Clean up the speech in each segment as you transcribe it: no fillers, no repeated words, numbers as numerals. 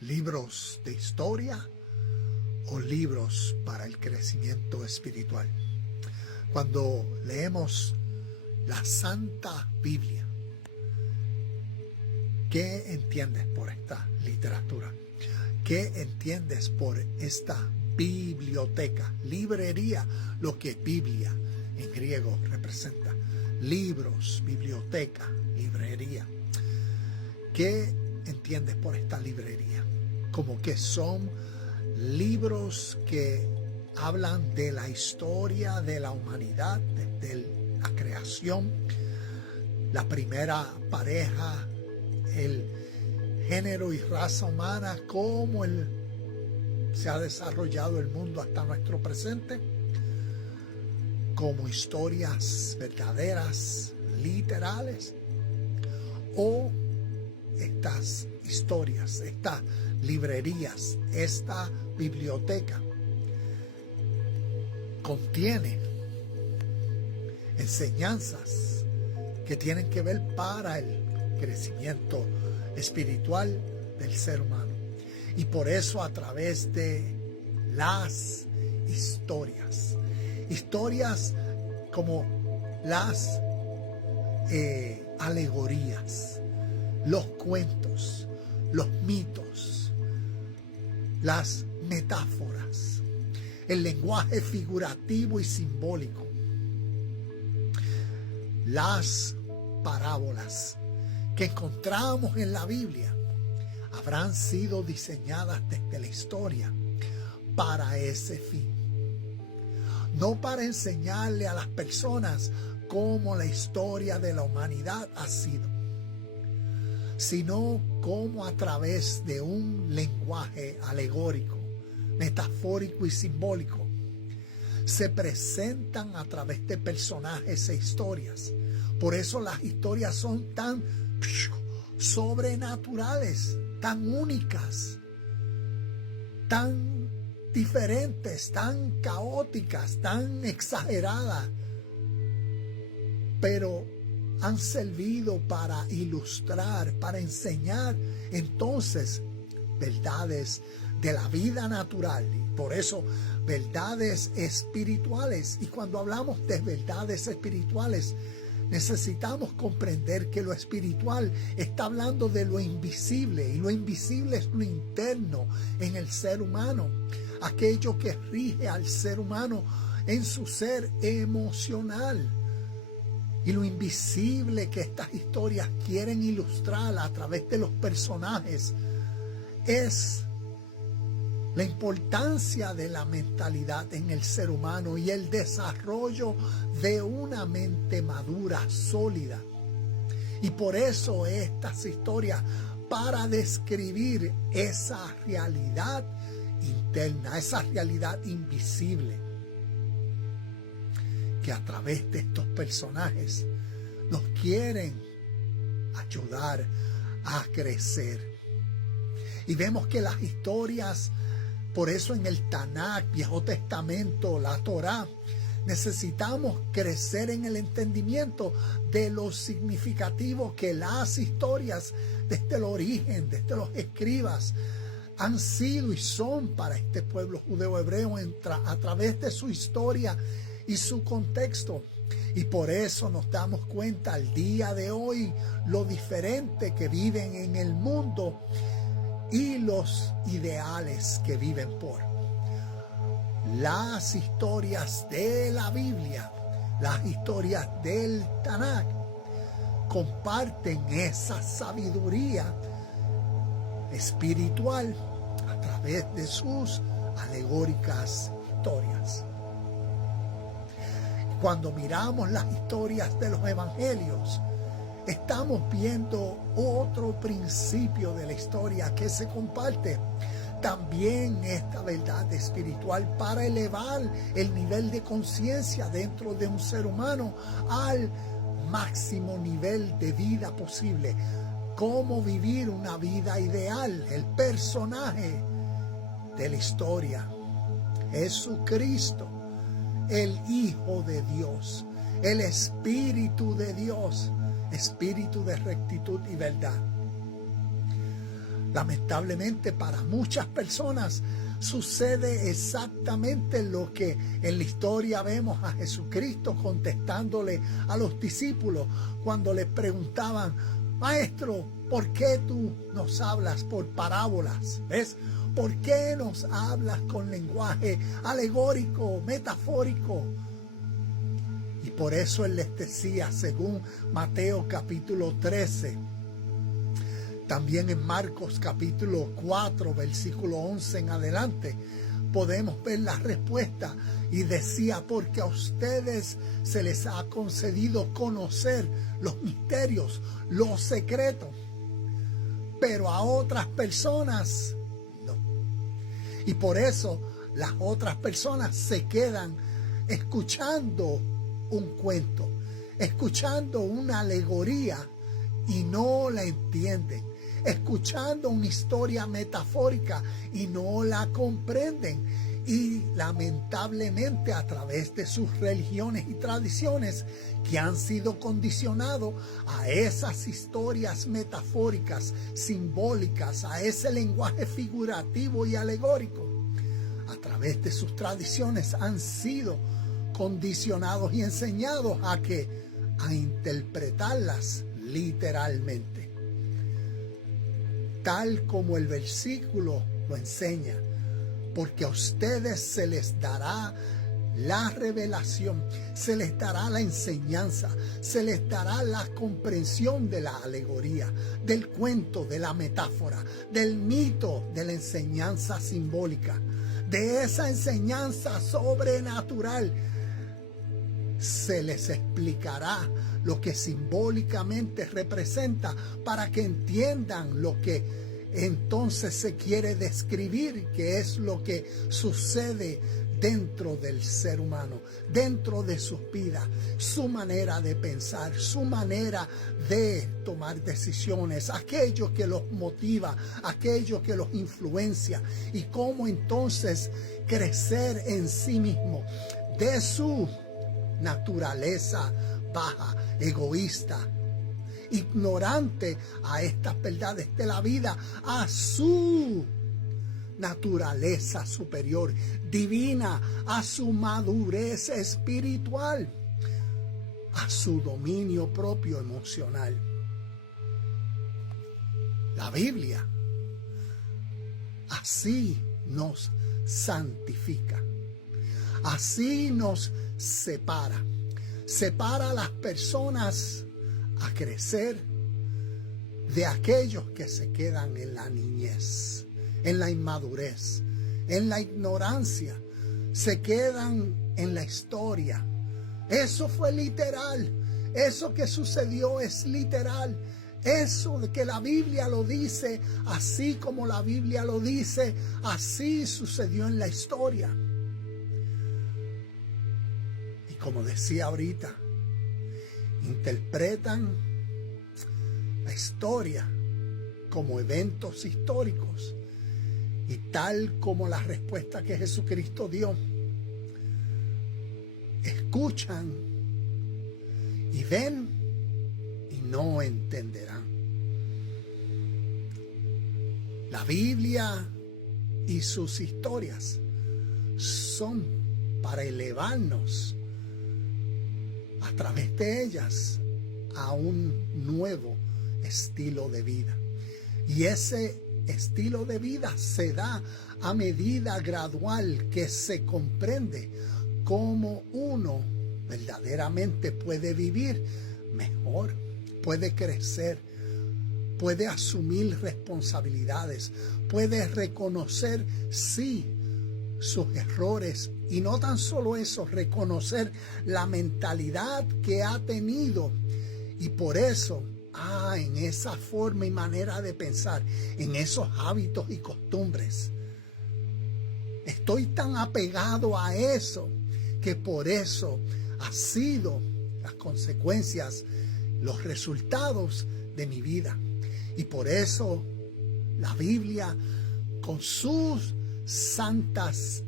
libros de historia o libros para el crecimiento espiritual. Cuando leemos la Santa Biblia, ¿qué entiendes por esta literatura? ¿Qué entiendes por esta biblioteca? Librería, lo que Biblia en griego representa. Libros, biblioteca, librería. ¿Qué entiendes por esta librería? Como que son libros que hablan de la historia de la humanidad, desde la creación, la primera pareja, el género y raza humana, cómo se ha desarrollado el mundo hasta nuestro presente, como historias verdaderas, literales, o estas historias, estas librerías, esta biblioteca contiene enseñanzas que tienen que ver para el crecimiento espiritual del ser humano. Y por eso a través de las historias como las alegorías, los cuentos, los mitos, las metáforas, el lenguaje figurativo y simbólico, las parábolas que encontramos en la Biblia habrán sido diseñadas desde la historia para ese fin. No para enseñarle a las personas cómo la historia de la humanidad ha sido, sino cómo a través de un lenguaje alegórico, metafórico y simbólico se presentan a través de personajes e historias. Por eso las historias son tan sobrenaturales, tan únicas, tan diferentes, tan caóticas, tan exageradas, pero han servido para ilustrar, para enseñar entonces verdades de la vida natural, y por eso verdades espirituales. Y cuando hablamos de verdades espirituales, necesitamos comprender que lo espiritual está hablando de lo invisible, y lo invisible es lo interno en el ser humano, aquello que rige al ser humano en su ser emocional. Y lo invisible que estas historias quieren ilustrar a través de los personajes es la importancia de la mentalidad en el ser humano y el desarrollo de una mente madura, sólida. Y por eso estas historias, para describir esa realidad interna, esa realidad invisible, que a través de estos personajes nos quieren ayudar a crecer. Y vemos que las historias, por eso en el Tanakh, Viejo Testamento, la Torá, necesitamos crecer en el entendimiento de lo significativo que las historias desde el origen, desde los escribas, han sido y son para este pueblo judeo-hebreo a través de su historia y su contexto. Y por eso nos damos cuenta al día de hoy lo diferente que viven en el mundo y los ideales que viven por. Las historias de la Biblia, las historias del Tanakh, comparten esa sabiduría espiritual a través de sus alegóricas historias. Cuando miramos las historias de los evangelios, estamos viendo otro principio de la historia que se comparte. También esta verdad espiritual para elevar el nivel de conciencia dentro de un ser humano al máximo nivel de vida posible. Cómo vivir una vida ideal. El personaje de la historia, Jesucristo, el Hijo de Dios, el Espíritu de Dios, espíritu de rectitud y verdad. Lamentablemente para muchas personas sucede exactamente lo que en la historia vemos a Jesucristo contestándole a los discípulos cuando les preguntaban: Maestro, ¿por qué tú nos hablas por parábolas? ¿Ves? ¿Por qué nos hablas con lenguaje alegórico, metafórico? Y por eso Él les decía, según Mateo capítulo 13, también en Marcos capítulo 4, versículo 11 en adelante, podemos ver la respuesta. Y decía: porque a ustedes se les ha concedido conocer los misterios, los secretos, pero a otras personas no. Y por eso las otras personas se quedan escuchando un cuento, escuchando una alegoría y no la entienden, escuchando una historia metafórica y no la comprenden. Y lamentablemente a través de sus religiones y tradiciones que han sido condicionados a esas historias metafóricas, simbólicas, a ese lenguaje figurativo y alegórico, a través de sus tradiciones han sido condicionados y enseñados a interpretarlas literalmente, tal como el versículo lo enseña. Porque a ustedes se les dará la revelación, se les dará la enseñanza, se les dará la comprensión de la alegoría, del cuento, de la metáfora, del mito, de la enseñanza simbólica, de esa enseñanza sobrenatural. Se les explicará lo que simbólicamente representa para que entiendan lo que entonces se quiere describir, que es lo que sucede dentro del ser humano, dentro de sus vidas, su manera de pensar, su manera de tomar decisiones, aquello que los motiva, aquello que los influencia, y cómo entonces crecer en sí mismo de su naturaleza baja, egoísta, ignorante a estas verdades de la vida, a su naturaleza superior, divina, a su madurez espiritual, a su dominio propio emocional. La Biblia así nos santifica, así nos separa a las personas a crecer de aquellos que se quedan en la niñez, en la inmadurez, en la ignorancia, se quedan en la historia. Eso fue literal, eso que sucedió es literal, eso de que la Biblia lo dice, así como la Biblia lo dice, así sucedió en la historia. Y como decía ahorita, interpretan la historia como eventos históricos, y tal como la respuesta que Jesucristo dio, escuchan y ven y no entenderán. La Biblia y sus historias son para elevarnos a través de ellas a un nuevo estilo de vida. Y ese estilo de vida se da a medida gradual que se comprende cómo uno verdaderamente puede vivir mejor, puede crecer, puede asumir responsabilidades, puede reconocer, sí, sus errores, y no tan solo eso, reconocer la mentalidad que ha tenido, y por eso en esa forma y manera de pensar, en esos hábitos y costumbres, estoy tan apegado a eso que por eso ha sido las consecuencias, los resultados de mi vida. Y por eso la Biblia, con sus santas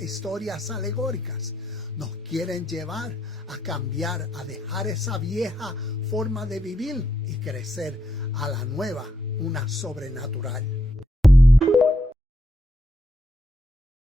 historias alegóricas, nos quieren llevar a cambiar, a dejar esa vieja forma de vivir y crecer a la nueva una sobrenatural.